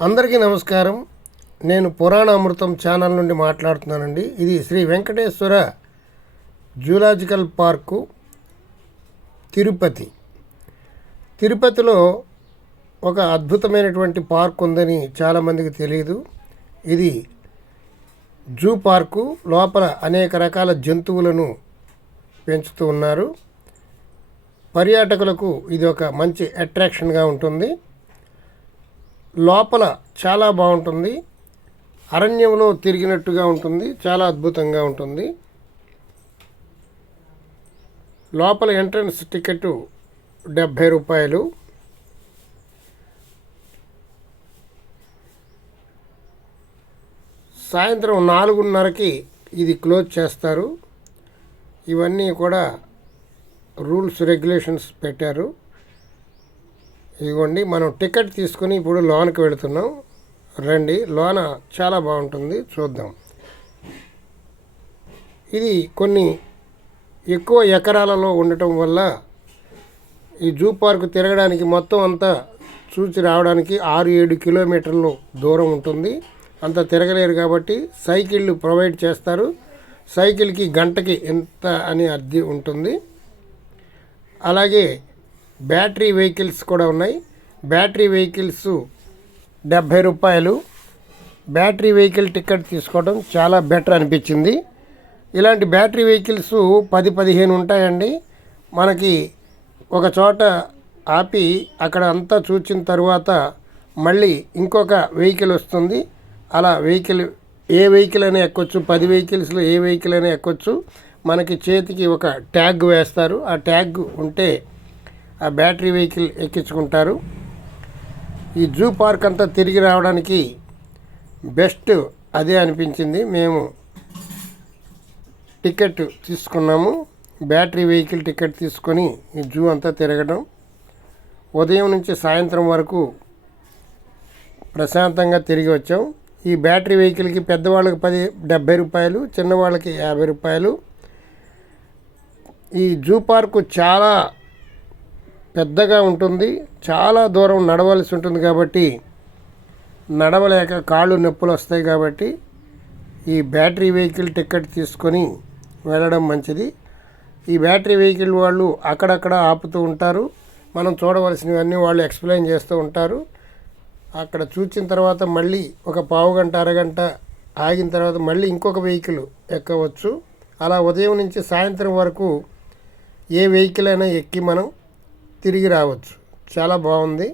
అందరికీ నమస్కారం. నేను పురాణ అమృతం ఛానల్ నుండి మాట్లాడుతున్నానండి. ఇది శ్రీ వెంకటేశ్వర జూలాజికల్ పార్కు తిరుపతిలో ఒక అద్భుతమైనటువంటి పార్క్ ఉందని చాలామందికి తెలియదు. ఇది జూ పార్కు. లోపల అనేక రకాల జంతువులను పెంచుతూ ఉన్నారు. పర్యాటకులకు ఇది ఒక మంచి అట్రాక్షన్గా ఉంటుంది. లోపల చాలా బాగుంటుంది. అరణ్యంలో తిరిగినట్టుగా ఉంటుంది. చాలా అద్భుతంగా ఉంటుంది. లోపల ఎంట్రన్స్ టికెట్ 70 రూపాయలు. సాయంత్రం 4:30కి ఇది క్లోజ్ చేస్తారు. ఇవన్నీ కూడా రూల్స్ రెగ్యులేషన్స్ పెట్టారు. ఇదిగోండి, మనం టికెట్ తీసుకుని ఇప్పుడు లోనకి వెళుతున్నాం. రండి, లోన చాలా బాగుంటుంది, చూద్దాం. ఇది కొన్ని ఎక్కువ ఎకరాలలో ఉండటం వల్ల ఈ జూ పార్క్ తిరగడానికి మొత్తం అంతా చూసి రావడానికి 6-7 కిలోమీటర్లు దూరం ఉంటుంది. అంత తిరగలేరు కాబట్టి సైకిళ్ళు ప్రొవైడ్ చేస్తారు. సైకిల్కి గంటకి ఎంత అని అద్దె ఉంటుంది. అలాగే బ్యాటరీ వెహికల్స్ కూడా ఉన్నాయి. బ్యాటరీ వెహికల్స్ 70 రూపాయలు. బ్యాటరీ వెహికల్ టికెట్ తీసుకోవడం చాలా బెటర్ అనిపించింది. ఇలాంటి బ్యాటరీ వెహికల్స్ 10-15 ఉంటాయండి. మనకి ఒక చోట ఆపి అక్కడ అంతా చూసిన తర్వాత మళ్ళీ ఇంకొక వెహికల్ వస్తుంది. అలా ఏ వెహికల్ అయినా ఎక్కొచ్చు. 10 వెహికల్స్లో ఏ వెహికల్ అయినా ఎక్కొచ్చు. మనకి చేతికి ఒక ట్యాగ్ వేస్తారు. ఆ ట్యాగ్ ఉంటే ఆ బ్యాటరీ వెహికల్ ఎక్కించుకుంటారు. ఈ జూ పార్క్ అంతా తిరిగి రావడానికి బెస్ట్ అదే అనిపించింది. మేము టికెట్ తీసుకున్నాము. బ్యాటరీ వెహికల్ టికెట్ తీసుకొని ఈ జూ అంతా తిరగడం. ఉదయం నుంచి సాయంత్రం వరకు ప్రశాంతంగా తిరిగి వచ్చాం. ఈ బ్యాటరీ వెహికల్కి పెద్దవాళ్ళకి 70 రూపాయలు, చిన్నవాళ్ళకి 50 రూపాయలు. ఈ జూ పార్కు చాలా పెద్దగా ఉంటుంది. చాలా దూరం నడవలసి ఉంటుంది కాబట్టి నడవలేక కాళ్ళు నొప్పులు వస్తాయి. కాబట్టి ఈ బ్యాటరీ వెహికల్ టికెట్ తీసుకొని వెళ్ళడం మంచిది. ఈ బ్యాటరీ వెహికల్ వాళ్ళు అక్కడక్కడ ఆపుతూ ఉంటారు. మనం చూడవలసినవన్నీ వాళ్ళు ఎక్స్ప్లెయిన్ చేస్తూ ఉంటారు. అక్కడ చూసిన తర్వాత మళ్ళీ ఒక పావుగంట అరగంట ఆగిన తర్వాత మళ్ళీ ఇంకొక వెహికల్ ఎక్కవచ్చు. అలా ఉదయం నుంచి సాయంత్రం వరకు ఏ వెహికల్ అయినా ఎక్కి మనం తిరిగి రావచ్చు. చాలా బాగుంది.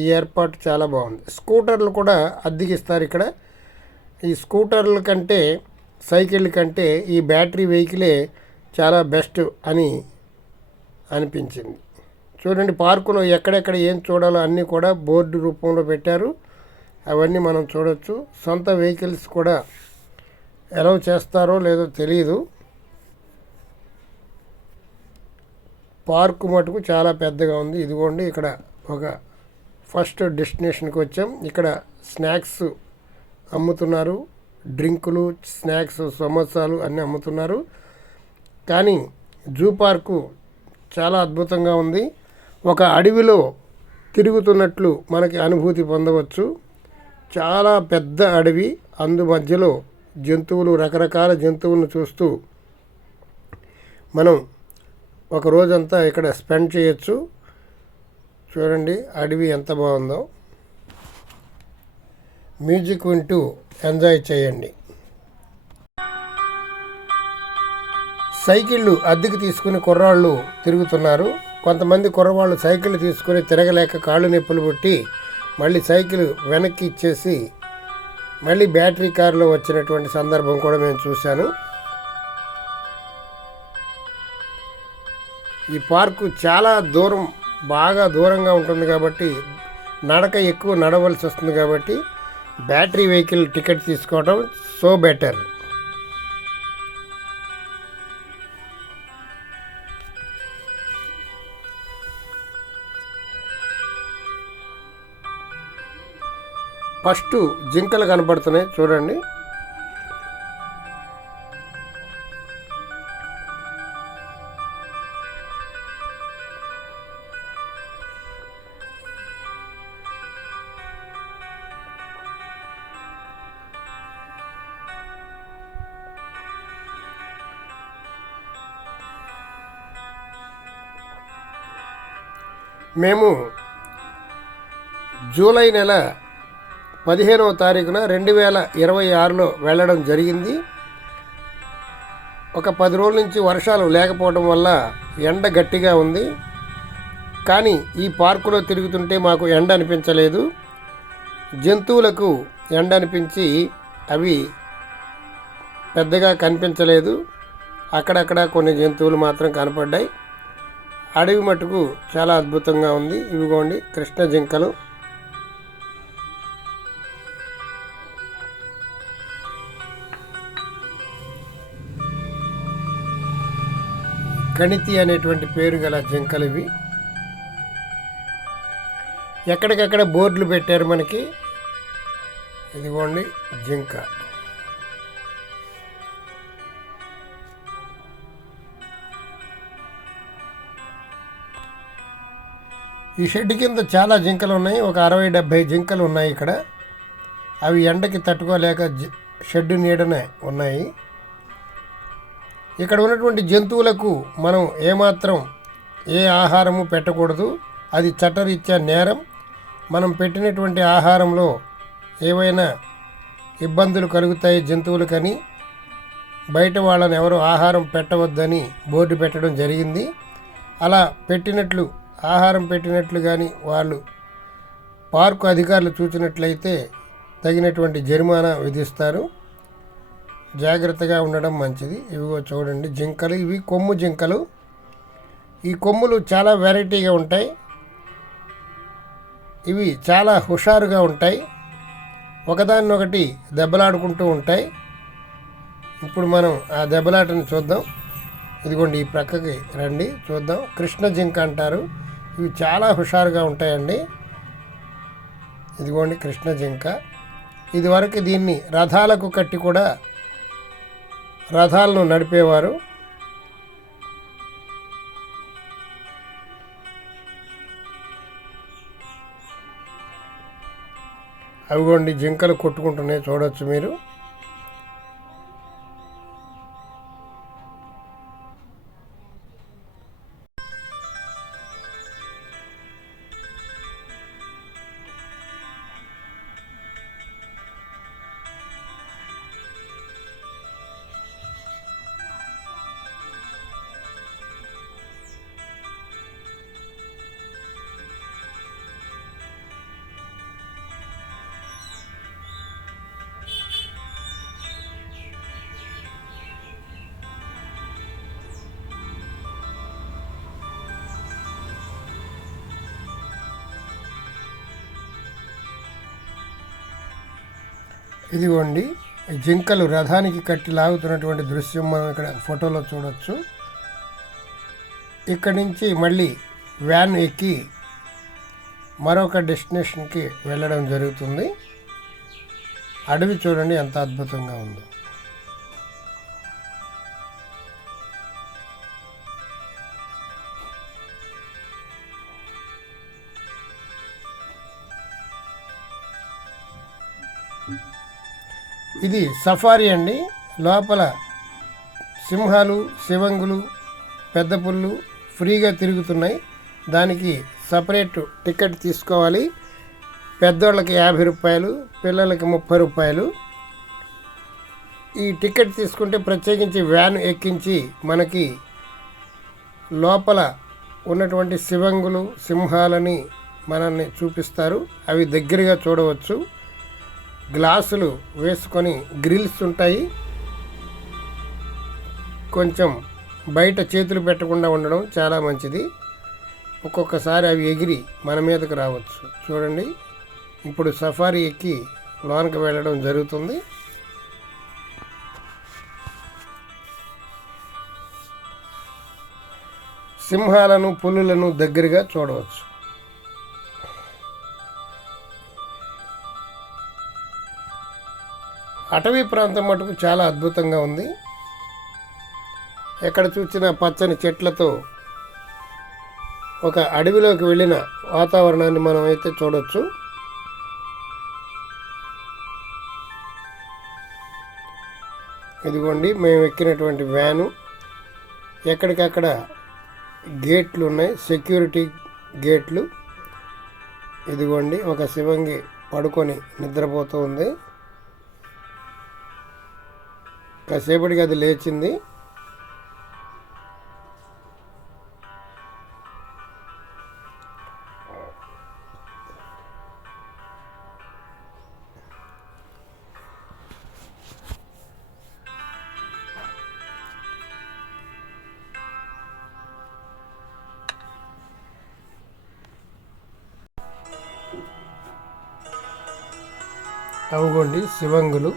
ఈ ఏర్పాటు చాలా బాగుంది. స్కూటర్లు కూడా అద్దెకిస్తారు ఇక్కడ. ఈ స్కూటర్ల కంటే సైకిళ్ళ కంటే ఈ బ్యాటరీ వెహికలే చాలా బెస్ట్ అని అనిపించింది. చూడండి, పార్కులో ఎక్కడెక్కడ ఏం చూడాలో అన్నీ కూడా బోర్డు రూపంలో పెట్టారు. అవన్నీ మనం చూడవచ్చు. సొంత వెహికల్స్ కూడా అలౌ చేస్తారో లేదో తెలియదు. పార్కు మటుకు చాలా పెద్దగా ఉంది. ఇదిగోండి, ఇక్కడ ఒక ఫస్ట్ డెస్టినేషన్కి వచ్చాం. ఇక్కడ స్నాక్స్ అమ్ముతున్నారు. డ్రింకులు, స్నాక్స్, సమోసాలు అన్నీ అమ్ముతున్నారు. కానీ జూ పార్కు చాలా అద్భుతంగా ఉంది. ఒక అడవిలో తిరుగుతున్నట్లు మనకి అనుభూతి పొందవచ్చు. చాలా పెద్ద అడవి. అందు మధ్యలో జంతువులు, రకరకాల జంతువులను చూస్తూ మనం ఒక రోజంతా ఇక్కడ స్పెండ్ చేయొచ్చు. చూడండి, అడవి ఎంత బాగుందో. మ్యూజిక్ వింటూ ఎంజాయ్ చేయండి. సైకిళ్ళు అద్దెకి తీసుకుని కుర్రాళ్ళు తిరుగుతున్నారు. కొంతమంది కుర్రవాళ్ళు సైకిల్ తీసుకుని తిరగలేక కాళ్ళు నొప్పులు పుట్టి మళ్ళీ సైకిల్ వెనక్కి ఇచ్చేసి మళ్ళీ బ్యాటరీ కారులో వచ్చినటువంటి సందర్భం కూడా నేను చూశాను. ఈ పార్కు చాలా బాగా దూరంగా ఉంటుంది కాబట్టి నడక ఎక్కువ నడవలసి వస్తుంది. కాబట్టి బ్యాటరీ వెహికల్ టికెట్ తీసుకోవడం సో బెటర్. ఫస్ట్ జింకలు కనపడుతున్నాయి, చూడండి. మేము జూలై నెల 15వ తారీఖున 2026లో వెళ్ళడం జరిగింది. ఒక 10 రోజుల నుంచి వర్షాలు లేకపోవడం వల్ల ఎండ గట్టిగా ఉంది. కానీ ఈ పార్కులో తిరుగుతుంటే మాకు ఎండ అనిపించలేదు. జంతువులకు ఎండ అనిపించి అవి పెద్దగా కనిపించలేదు. అక్కడక్కడ కొన్ని జంతువులు మాత్రం కనపడ్డాయి. అడవి మటుకు చాలా అద్భుతంగా ఉంది. ఇవిగోండి కృష్ణ జింకలు. కణితి అనేటువంటి పేరు గల జింకలు ఇవి. ఎక్కడికక్కడ బోర్డులు పెట్టారు మనకి. ఇదిగోండి జింక. ఈ షెడ్ కింద చాలా జింకలు ఉన్నాయి. ఒక 60-70 జింకలు ఉన్నాయి ఇక్కడ. అవి ఎండకి తట్టుకోలేక షెడ్ నీడనే ఉన్నాయి. ఇక్కడ ఉన్నటువంటి జంతువులకు మనం ఏమాత్రం ఏ ఆహారము పెట్టకూడదు. అది చట్టరీత్యా నేరం. మనం పెట్టినటువంటి ఆహారంలో ఏవైనా ఇబ్బందులు కలుగుతాయి జంతువులకని బయట వాళ్ళని ఎవరు ఆహారం పెట్టవద్దని బోర్డు పెట్టడం జరిగింది. అలా పెట్టినట్లు ఆహారం పెట్టినట్లు కానీ వాళ్ళు పార్కు అధికారులు చూసినట్లయితే తగినటువంటి జరిమానా విధిస్తారు. జాగ్రత్తగా ఉండడం మంచిది. ఇవిగో చూడండి జింకలు. ఇవి కొమ్ము జింకలు. ఈ కొమ్ములు చాలా వెరైటీగా ఉంటాయి. ఇవి చాలా హుషారుగా ఉంటాయి. ఒకదాన్నొకటి దెబ్బలాడుకుంటూ ఉంటాయి. ఇప్పుడు మనం ఆ దెబ్బలాటని చూద్దాం. ఇదిగోండి ఈ ప్రక్కకి రండి చూద్దాం. కృష్ణ జింక అంటారు. ఇవి చాలా హుషారుగా ఉంటాయండి. ఇదిగోండి కృష్ణ జింక. ఇదివరకు దీన్ని రథాలకు కట్టి కూడా రథాలను నడిపేవారు. అవిగోండి జింకలు కొట్టుకుంటున్నాయి చూడవచ్చు మీరు. ఇదిగోండి జింకలు రథానికి కట్టి లాగుతున్నటువంటి దృశ్యం మనం ఇక్కడ ఫోటోలో చూడవచ్చు. ఇక్కడి నుంచి మళ్ళీ వ్యాన్ ఎక్కి మరొక డెస్టినేషన్కి వెళ్ళడం జరుగుతుంది. అడవి చూడండి ఎంత అద్భుతంగా ఉందో. ఇది సఫారీ అండి. లోపల సింహాలు, శివంగులు, పెద్ద పుళ్ళు ఫ్రీగా తిరుగుతున్నాయి. దానికి సపరేట్ టికెట్ తీసుకోవాలి. పెద్దోళ్ళకి 50 రూపాయలు, పిల్లలకి 30 రూపాయలు. ఈ టికెట్ తీసుకుంటే ప్రత్యేకించి వ్యాన్ ఎక్కించి మనకి లోపల ఉన్నటువంటి శివంగులు, సింహాలని మనల్ని చూపిస్తారు. అవి దగ్గరగా చూడవచ్చు. గ్లాసులు వేసుకొని గ్రిల్స్ ఉంటాయి. కొంచెం బయట చేతులు పెట్టకుండా ఉండడం చాలా మంచిది. ఒక్కొక్కసారి అవి ఎగిరి మన మీదకు రావచ్చు. చూడండి ఇప్పుడు సఫారీ ఎక్కి లోనికి వెళ్ళడం జరుగుతుంది. సింహాలను, పులులను దగ్గరగా చూడవచ్చు. అటవీ ప్రాంతం మటుకు చాలా అద్భుతంగా ఉంది. ఎక్కడ చూసినా పచ్చని చెట్లతో ఒక అడవిలోకి వెళ్ళిన వాతావరణాన్ని మనం అయితే చూడవచ్చు. ఇదిగోండి మేము ఎక్కినటువంటి వ్యాను. ఎక్కడికక్కడ గేట్లు ఉన్నాయి, సెక్యూరిటీ గేట్లు. ఇదిగోండి ఒక శివంగి పడుకొని నిద్రపోతూ ఉంది. కాసేపటికి అది లేచింది. అవుగోండి శివంగులు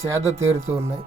సేద తీరుతూ ఉన్నాయి.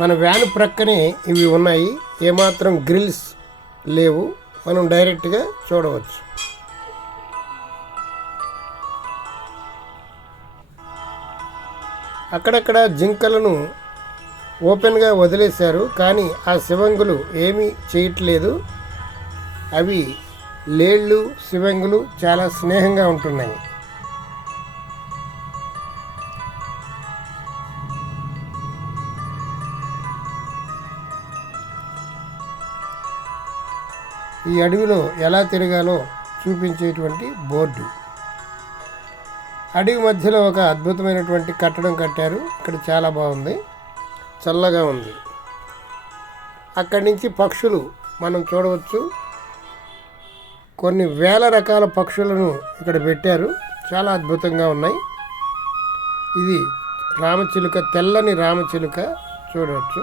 మన వ్యాన్ ప్రక్కనే ఇవి ఉన్నాయి. ఏమాత్రం గ్రిల్స్ లేవు, మనం డైరెక్ట్గా చూడవచ్చు. అక్కడక్కడ జింకలను ఓపెన్గా వదిలేశారు, కానీ ఆ శివంగులు ఏమీ చేయట్లేదు. అవి లేళ్ళు శివంగులు చాలా స్నేహంగా ఉంటున్నాయి. ఈ అడవిలో ఎలా తిరగాలో చూపించేటువంటి బోర్డు. అడవి మధ్యలో ఒక అద్భుతమైనటువంటి కట్టడం కట్టారు. ఇక్కడ చాలా బాగుంది, చల్లగా ఉంది. అక్కడి నుంచి పక్షులు మనం చూడవచ్చు. కొన్ని వేల రకాల పక్షులను ఇక్కడ పెట్టారు, చాలా అద్భుతంగా ఉన్నాయి. ఇది రామచిలుక, తెల్లని రామచిలుక చూడవచ్చు.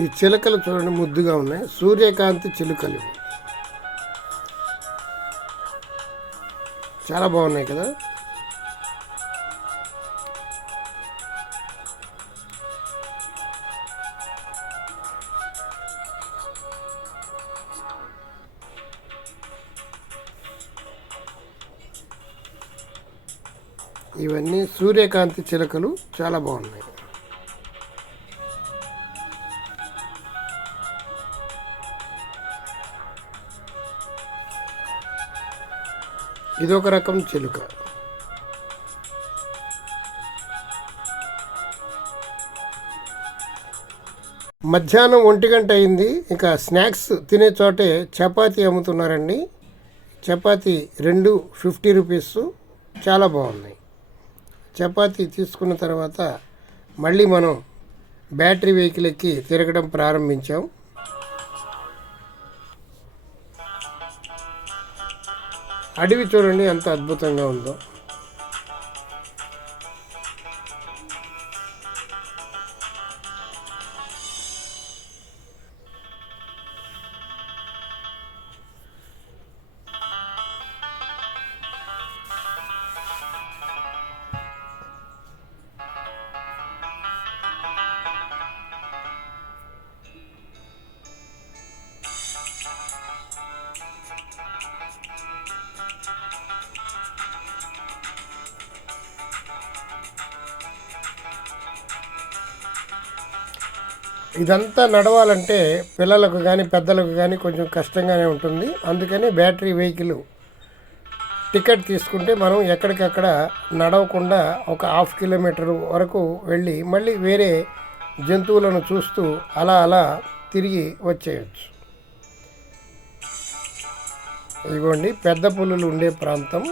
ఈ చిలుకలు చూడండి, ముద్దుగా ఉన్నాయి. సూర్యకాంతి చిలుకలు చాలా బాగున్నాయి కదా. ఇవన్నీ సూర్యకాంతి చిలుకలు, చాలా బాగున్నాయి. ఇదొక రకం చిలుక. మధ్యాహ్నం 1 గంట అయింది. ఇక స్నాక్స్ తినే చోటే చపాతీ అమ్ముతున్నారండి. చపాతీ 2 50 రూపీస్, చాలా బాగున్నాయి. చపాతీ తీసుకున్న తర్వాత మళ్ళీ మనం బ్యాటరీ వెహికల్ ఎక్కి తిరగడం ప్రారంభించాం. అడవి చూడండి ఎంత అద్భుతంగా ఉందో. ఇదంతా నడవాలంటే పిల్లలకు కానీ పెద్దలకు కానీ కొంచెం కష్టంగానే ఉంటుంది. అందుకని బ్యాటరీ వెహికల్ టికెట్ తీసుకుంటే మనం ఎక్కడికక్కడ నడవకుండా ఒక 1/2 కిలోమీటర్ వరకు వెళ్ళి మళ్ళీ వేరే జంతువులను చూస్తూ అలా అలా తిరిగి వచ్చేయచ్చు. ఇదిగోండి పెద్ద పులులు ఉండే ప్రాంతం.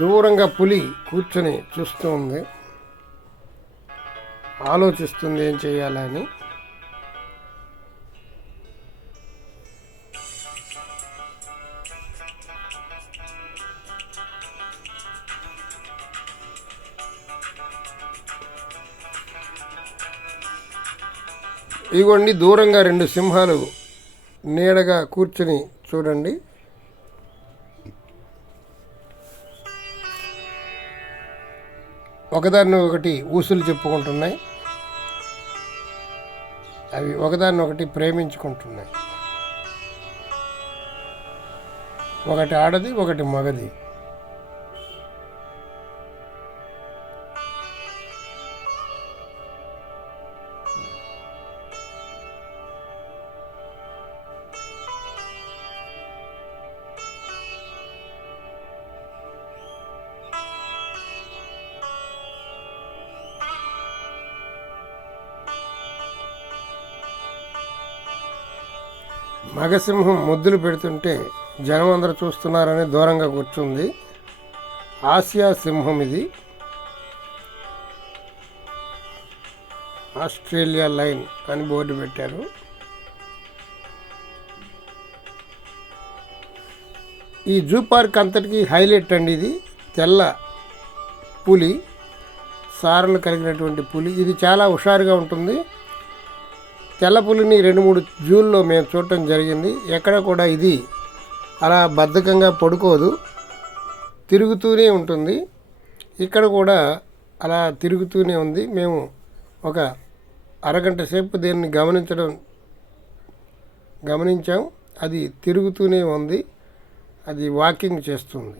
దూరంగా పులి కూర్చొని చూస్తూ ఉంది, ఆలోచిస్తుంది ఏం చేయాలని. ఇదిగోండి దూరంగా 2 సింహాలు నీడగా కూర్చొని చూడండి. ఒకదాన్ని ఒకటి ఊసులు చెప్పుకుంటున్నాయి. అవి ఒకదాన్ని ఒకటి ప్రేమించుకుంటున్నాయి. ఒకటి ఆడది, ఒకటి మగది. మగసింహం ముద్దులు పెడుతుంటే జనం అందరూ చూస్తున్నారని దూరంగా కూర్చుంది. ఆసియా సింహం ఇది, ఆస్ట్రేలియా లైన్ అని బోర్డు పెట్టారు. ఈ జూ పార్క్ అంతటికీ హైలైట్ అండి. ఇది తెల్ల పులి, సారలు కలిగినటువంటి పులి. ఇది చాలా హుషారుగా ఉంటుంది. తెల్ల పులిని 2-3 జూల్లో మేము చూడటం జరిగింది. ఎక్కడ కూడా ఇది అలా బద్ధకంగా పడుకోదు, తిరుగుతూనే ఉంటుంది. ఇక్కడ కూడా అలా తిరుగుతూనే ఉంది. మేము ఒక అరగంట సేపు దీన్ని గమనించాం. అది తిరుగుతూనే ఉంది, అది వాకింగ్ చేస్తుంది.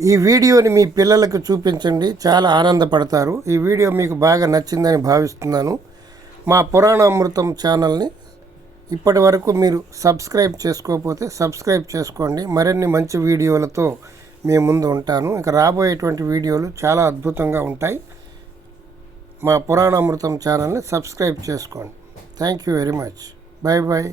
ఈ వీడియోని మీ పిల్లలకు చూపించండి, చాలా ఆనందపడతారు. ఈ వీడియో మీకు బాగా నచ్చిందని భావిస్తున్నాను. మా పురాణామృతం ఛానల్ని ఇప్పటి వరకు మీరు సబ్స్క్రైబ్ చేసుకోకపోతే సబ్స్క్రైబ్ చేసుకోండి. మరిన్ని మంచి వీడియోలతో మీ ముందు ఉంటాను. ఇక రాబోయేటువంటి వీడియోలు చాలా అద్భుతంగా ఉంటాయి. మా పురాణామృతం ఛానల్ని సబ్స్క్రైబ్ చేసుకోండి. Thank you very much. Bye bye.